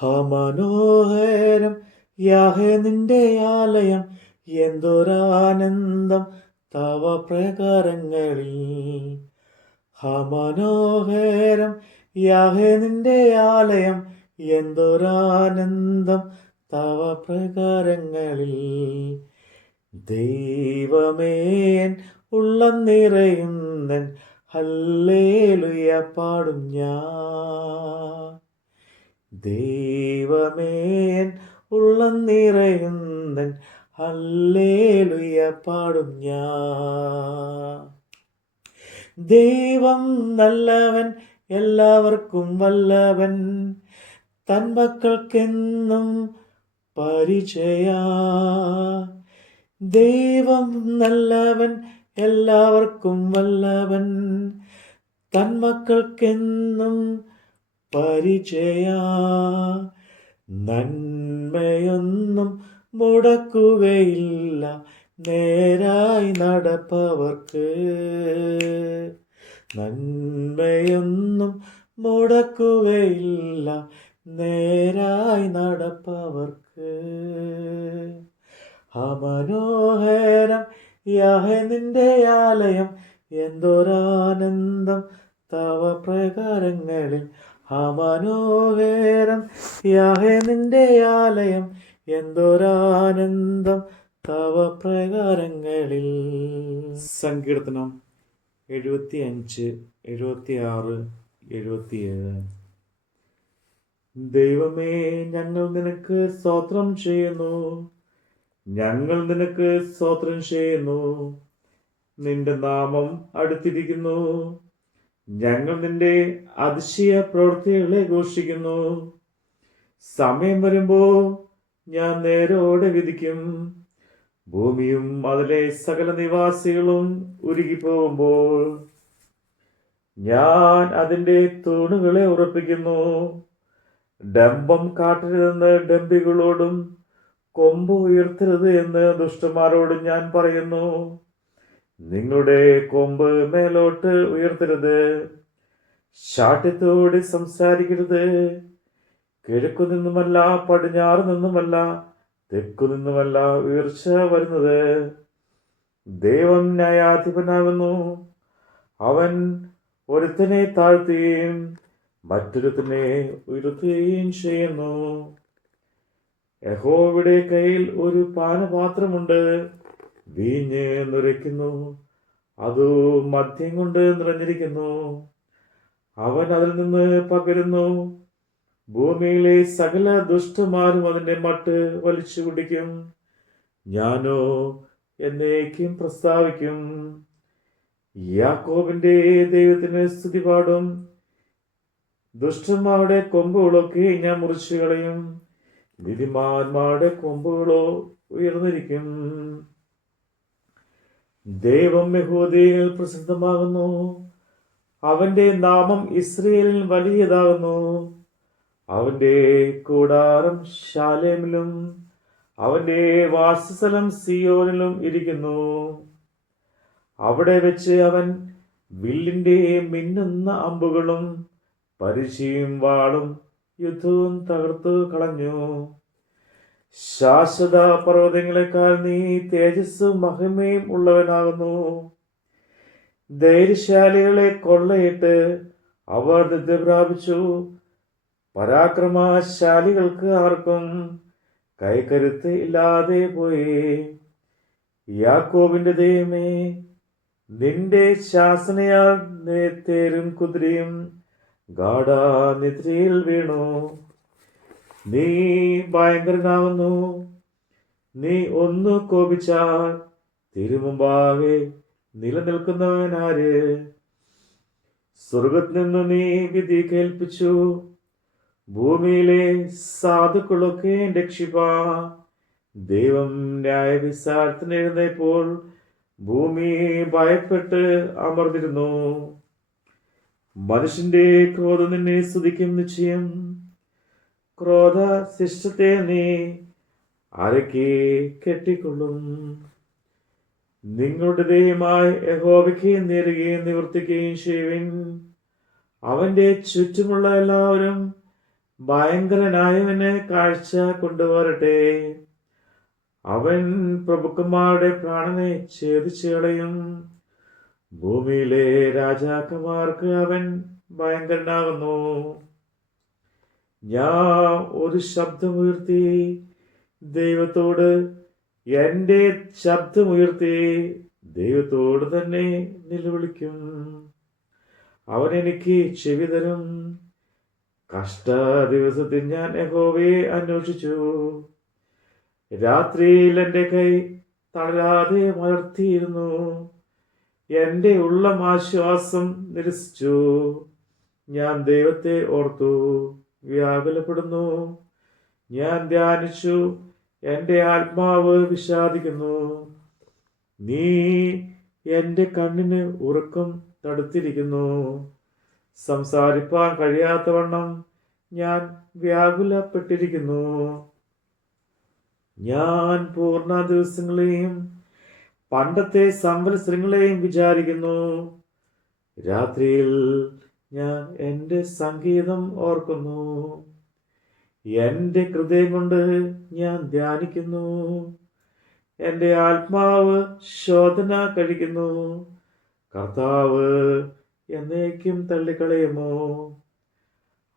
ഹമനോഹരം യാഹേ നിന്റെ ആലയം എന്തൊരാനന്ദം തവ പ്രകാരങ്ങളിൽ ഹമനോഹരം യാഹേ നിന്റെ ആലയം എന്തൊരാനന്ദം തവ പ്രകാരങ്ങളിൽ ദൈവമേൻ ഉള്ളം നിറയുന്നൻ ഹല്ലേലുയ പാടും ഞാൻ. ദൈവമേൻ ഉള്ളം നിറയുന്നൻ. അല്ലേലുയ പാടും ഞാൻ. ദൈവം നല്ലവൻ എല്ലാവർക്കും വല്ലവൻ. തൻ മക്കൾക്കെന്നും പരിചയ. ദൈവം നല്ലവൻ എല്ലാവർക്കും വല്ലവൻ. തൻ മക്കൾക്കെന്നും പരിചയ. നന്മയൊന്നും മുടക്കുകയില്ല. നേരായി നടപ്പവർക്ക് നന്മയൊന്നും മുടക്കുകയില്ല. നേരായി നടപ്പവർക്ക് അമനോഹരം യാഹെ ആലയം. എന്തൊരാനന്ദം തവ പ്രകാരങ്ങളിൽ അമനോഹരം യാഹേ നിന്റെ ആലയം എന്തൊരാനന്ദം തവ പ്രകാരങ്ങളിൽ സങ്കീർത്തനം എഴുപത്തി അഞ്ച് എഴുപത്തി ആറ് എഴുപത്തിയേഴ്. ദൈവമേ ഞങ്ങൾ നിനക്ക് സ്തോത്രം ചെയ്യുന്നു. ഞങ്ങൾ നിനക്ക് സ്തോത്രം ചെയ്യുന്നു. നിന്റെ നാമം അടുത്തിരിക്കുന്നു. ഞങ്ങൾ നിന്റെ അതിശയ പ്രവൃത്തികളെ ഘോഷിക്കുന്നു. സമയം വരുമ്പോ ഞാൻ നേരോടെ വിധിക്കും. ഭൂമിയും അതിലെ സകല നിവാസികളും ഉരുകിപ്പോകുമ്പോൾ ഞാൻ അതിന്റെ തൂണുകളെ ഉറപ്പിക്കുന്നു. ഡംബം കാട്ടരുതെന്ന് ഡംബികളോടും കൊമ്പ് ഉയർത്തരുത് എന്ന് ദുഷ്ടന്മാരോടും ഞാൻ പറയുന്നു. നിങ്ങളുടെ കൊമ്പ് മേലോട്ട് ഉയർത്തരുത്. ശാഠ്യത്തോടെ സംസാരിക്കരുത്. കിഴക്കു നിന്നുമല്ല പടിഞ്ഞാറ് നിന്നുമല്ല തെക്കു നിന്നുമല്ല ഉയർച്ച വരുന്നത്. ദൈവം ന്യായാധിപനാകുന്നു. അവൻ ഒരുത്തനെ താഴ്ത്തുകയും മറ്റൊരുത്തനെ ഉയർത്തുകയും ചെയ്യുന്നു. യഹോവിടെ കയ്യിൽ ഒരു പാനപാത്രമുണ്ട്. വീഞ്ഞ് നിറയ്ക്കുന്നു അത് മദ്യം കൊണ്ട് നിറഞ്ഞിരിക്കുന്നു. അവൻ അതിൽ നിന്ന് പകരുന്നു. ഭൂമിയിലെ സകല ദുഷ്ടമാരും അതിന്റെ മട്ട് വലിച്ചു കുടിക്കും. ഞാനോ എന്നേക്കും പ്രസ്താവിക്കും. യാക്കോബിന്റെ ദൈവത്തിന് സ്തുതി പാടും. ദുഷ്ടന്മാരുടെ കൊമ്പുകളൊക്കെ ഞാൻ മുറിച്ചു കളയും വിധിമാന്മാരുടെ കൊമ്പുകളോ ഉയർന്നിരിക്കും. ദൈവം യഹൂദയിൽ പ്രസിദ്ധമാകുന്നു. അവന്റെ നാമം ഇസ്രയേലിൽ വലിയതാകുന്നു. അവന്റെ കൂടാരം ശാലേമിലും അവന്റെ വാസസ്ഥലം സിയോനിലും ഇരിക്കുന്നു. അവിടെ വെച്ച് അവൻ വില്ലിന്റെ മിന്നുന്ന അമ്പുകളും പരിചയും വാളും യുദ്ധവും തകർത്തു കളഞ്ഞു. ശാശ്വത പർവതങ്ങളെക്കാൾ നീ തേജസ്സും മഹിമയും ഉള്ളവനാകുന്നു. ധൈര്യശാലികളെ കൊള്ളയിട്ട് അവർ നിദ്ര പ്രാപിച്ചു പരാക്രമശാലികൾക്ക് ആർക്കും കൈക്കരുത്ത് ഇല്ലാതെ പോയി. യാക്കോബിന്റെ ദൈവമേ നിന്റെ ശാസനയാൽ തേരും കുതിരയും ഗാഠാനിദ്രയിൽ വീണു. നീ ഭയങ്കരനാവുന്നു. നീ ഒന്ന് കോപിച്ചാൽ തിരുമുമ്പാകെ നിലനിൽക്കുന്നവനാര് സ്വർഗത്തിൽ നിന്നു നീ വിധി കേൾപ്പിച്ചു. ഭൂമിയിലെ സാധുക്കളൊക്കെ രക്ഷിപ്പാ ദൈവം ന്യായവിസാരത്തിന് എഴുന്നേപ്പോൾ ഭൂമി ഭയപ്പെട്ട് അമർന്നിരുന്നു. മനുഷ്യന്റെ ക്രോധം നിന്നെ സ്തുതിക്കും നിശ്ചയം. ക്രോധ ശിഷ്ടത്തെ നീ അരക്കി കെട്ടിക്കൊള്ളും. നിങ്ങളുടെ ദൈവമായി യഹോവയ്ക്ക് നേരുകയും നിവർത്തിക്കുകയും ചെയ്യുവിൻ. അവന്റെ ചുറ്റുമുള്ള എല്ലാവരും ഭയങ്കരനായവനെ കാഴ്ച കൊണ്ടുവരട്ടെ. അവൻ പ്രഭുക്കന്മാരുടെ പ്രാണനെ ഛേദിച്ചു കളയും. ഭൂമിയിലെ രാജാക്കന്മാർക്ക് അവൻ ഭയങ്കരനാകുന്നു. ഞാൻ ഒരു ശബ്ദമുയർത്തി ദൈവത്തോട് എന്റെ ശബ്ദമുയർത്തി ദൈവത്തോട് തന്നെ നിലവിളിക്കും. അവൻ എനിക്ക് ചെവി തരും. കഷ്ട ദിവസത്തിൽ ഞാൻ യഹോവയെ അന്വേഷിച്ചു. രാത്രിയിൽ എന്റെ കൈ തളരാതെ മലർത്തിയിരുന്നു. എന്റെ ഉള്ളം ആശ്വാസം നിരസിച്ചു. ഞാൻ ദൈവത്തെ ഓർത്തു. വ്യാകുലപ്പെടുന്നു. ഞാൻ ധ്യാനിച്ചു. എന്റെ ആത്മാവ് വിഷാദിക്കുന്നു നീ എന്റെ കണ്ണിന് ഉറക്കം തടുത്തിരിക്കുന്നു. സംസാരിപ്പാൻ കഴിയാത്തവണ്ണം ഞാൻ വ്യാകുലപ്പെട്ടിരിക്കുന്നു. ഞാൻ പൂർണ ദിവസങ്ങളെയും പണ്ടത്തെ സംവത്സരങ്ങളെയും വിചാരിക്കുന്നു. രാത്രിയിൽ ഞാൻ എന്റെ സംഗീതം ഓർക്കുന്നു. എന്റെ ഹൃദയം കൊണ്ട് ഞാൻ ധ്യാനിക്കുന്നു. എന്റെ ആത്മാവ് ശോധന കഴിക്കുന്നു. കർത്താവ് എന്നേക്കും തള്ളിക്കളയുമോ?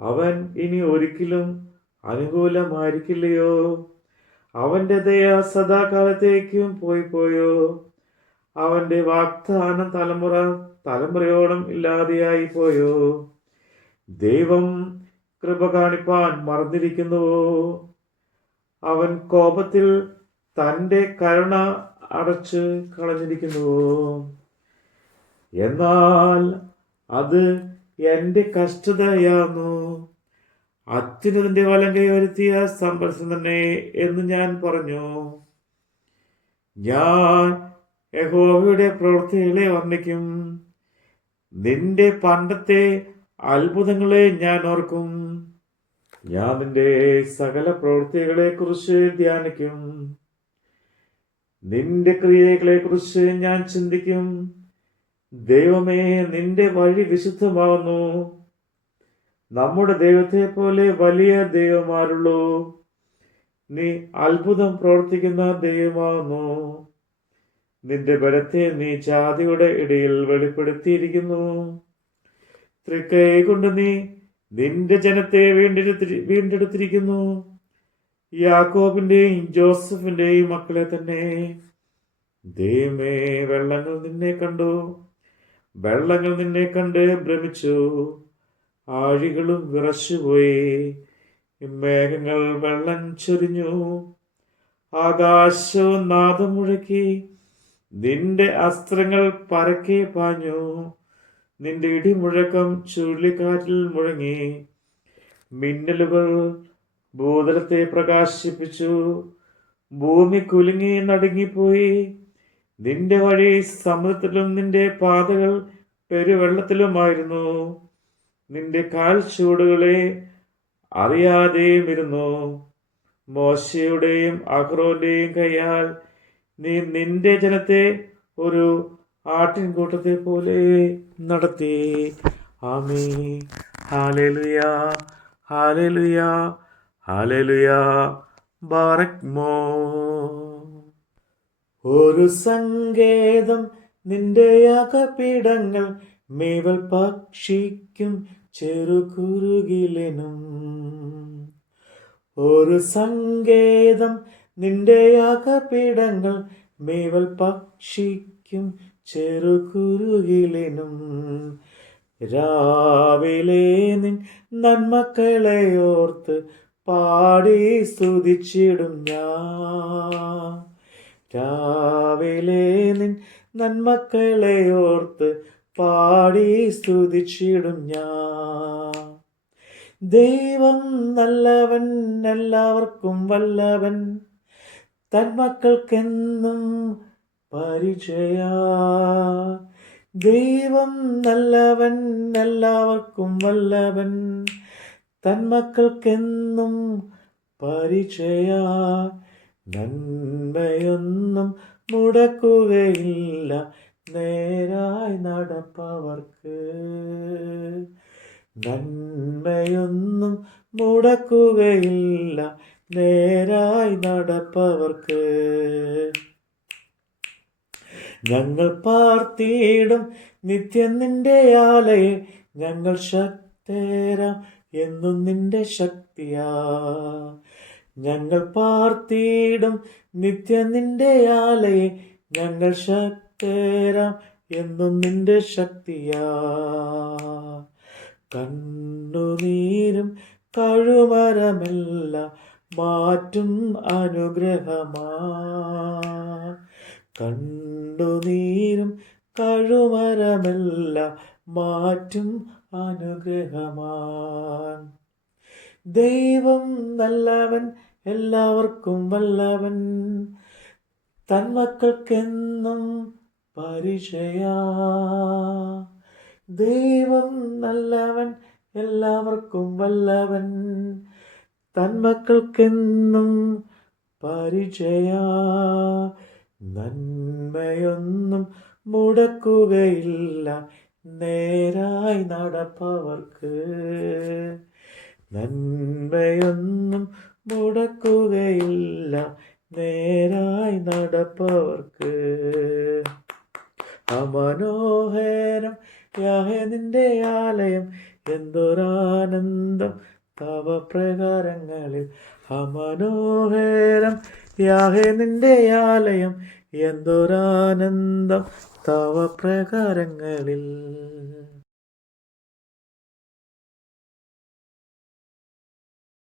അവൻ ഇനി ഒരിക്കലും അനുകൂലമായിരിക്കില്ലയോ? അവന്റെ ദയ സദാകാലത്തേക്കും പോയി പോയോ അവന്റെ വാഗ്ദാനം തലമുറ തലമുറയോളം ഇല്ലാതെയായി പോയോ? ദൈവം കൃപ കാണിപ്പാൻ മറന്നിരിക്കുന്നുവോ? അവൻ കോപത്തിൽ തന്റെ കരുണ അടച്ച് കളഞ്ഞിരിക്കുന്നുവോ? എന്നാൽ അത് എന്റെ കഷ്ടതയാന്നു. അത്യുന്നതിന്റെ വലം കൈ വരുത്തിയ സമ്പർശം തന്നെ എന്ന് ഞാൻ പറഞ്ഞു. ഞാൻ യഹോവയുടെ പ്രവൃത്തികളെ വർണിക്കും. നിന്റെ പണ്ടത്തെ അത്ഭുതങ്ങളെ ഞാൻ ഓർക്കും. ഞാൻ നിന്റെ സകല പ്രവൃത്തികളെ കുറിച്ച് ധ്യാനിക്കും. നിന്റെ ക്രിയകളെ കുറിച്ച് ഞാൻ ചിന്തിക്കും. ദൈവമേ നിന്റെ വഴി വിശുദ്ധമാവുന്നു. നമ്മുടെ ദൈവത്തെ പോലെ വലിയ ദൈവമാരുള്ളൂ. നീ അത്ഭുതം പ്രവർത്തിക്കുന്ന ദൈവമാവുന്നു. നിന്റെ ബലത്തെ നീ ജാതിയുടെ ഇടയിൽ വെളിപ്പെടുത്തിയിരിക്കുന്നു. തൃക്കൈ കൊണ്ട് നീ നിന്റെ ജനത്തെ വീണ്ടെടുത്തി വീണ്ടെടുത്തിരിക്കുന്നു. യാക്കോബിന്റെയും ജോസഫിന്റെയും മക്കളെ തന്നെ. ദൈവമേ വെള്ളങ്ങൾ നിന്നെ കണ്ടു. വെള്ളങ്ങൾ നിന്നെ കണ്ട് ഭ്രമിച്ചു. ആഴികളും വിറച്ചുപോയി. മേഘങ്ങൾ വെള്ളം ചൊരിഞ്ഞു. ആകാശവും നാദം മുഴക്കി. നിന്റെ അസ്ത്രങ്ങൾ പരക്കെ പാഞ്ഞു. നിന്റെ ഇടിമുഴക്കം ചുഴലിക്കാറ്റിൽ മുഴങ്ങി. മിന്നലുകൾ ഭൂതലത്തെ പ്രകാശിപ്പിച്ചു. ഭൂമി കുലുങ്ങി നടുങ്ങിപ്പോയി. നിന്റെ വഴി സമുദ്രത്തിലും നിന്റെ പാതകൾ പെരുവെള്ളത്തിലുമായിരുന്നു. നിന്റെ കാൽ ചൂടുകളെ അറിയാതെയും ഇരുന്നു മോശയുടെയും അഹ്റോന്റെയും കൈയാൽ നീ നിന്റെ ജനത്തെ ഒരു ആട്ടിൻകൂട്ടത്തെ പോലെ നടത്തി. ആമേ ഹാലലുയാ ഹാലലുയാ ഹാലലുയാ ബാറക്മോ ഒരു സങ്കേതം നിന്റെ അകപീഠങ്ങൾ മേവൽ പക്ഷിക്കും ചെറുകുരുകിലെനും ഒരു സങ്കേതം നിന്റെ യാഗപീഠങ്ങൾ മേവൽ പക്ഷിക്കും ചെറുകുരുകിലിനും രാവിലെ നിൻ നന്മക്കളെ ഓർത്ത് പാടി സ്തുതിച്ചിടും ഞാൻ. രാവിലെ നിൻ നന്മക്കളെ ഓർത്ത് പാടി സ്തുതിച്ചിടും ഞാൻ. ദൈവം നല്ലവൻ എല്ലാവർക്കും വല്ലവൻ. തന്മക്കൾക്കെന്നും പരിചയ. ദൈവം നല്ലവൻ എല്ലാവർക്കും വല്ലവൻ. തന്മക്കൾക്കെന്നും പരിചയ. നന്മയൊന്നും മുടക്കുകയില്ല നേരായി നടപ്പവർക്ക്. നന്മയൊന്നും മുടക്കുകയില്ല നേരായി നടപ്പവർക്ക്. ഞങ്ങൾ പാർത്തിയിടും നിത്യം നിന്റെ ആലയെ ഞങ്ങൾ ശക്തേരാം എന്നും നിന്റെ ശക്തിയാ. ഞങ്ങൾ പാർത്തിയിടും നിത്യം നിന്റെ ആലയെ ഞങ്ങൾ ശക്തേരാം എന്നും നിന്റെ ശക്തിയാ. കണ്ണുനീരും കഴുമരമല്ല മാറ്റും അനുഗ്രഹമാ. കണ്ണുനീരും കഴുമരമല്ല മാറ്റും അനുഗ്രഹമാൻ ദൈവം നല്ലവൻ എല്ലാവർക്കും വല്ലവൻ. തന്മക്കൾക്കെന്നും പരിചയാ. ദൈവം നല്ലവൻ എല്ലാവർക്കും വല്ലവൻ. തന്മക്കൾക്കെന്നും പരിചയ. നന്മയൊന്നും മുടക്കുകയില്ല നേരായി നടപ്പവർക്ക്. നന്മയൊന്നും മുടക്കുകയില്ല നേരായി നടപ്പവർക്ക്. അമനോഹരം യാഹേ നിന്റെ ആലയം എന്തൊരാനന്ദം തവ പ്രകാരങ്ങളിൽ അമനോഹരം യാഹേ നിന്റെ ആലയം എന്തൊരാനന്ദം. തവ പ്രകാരങ്ങളിൽ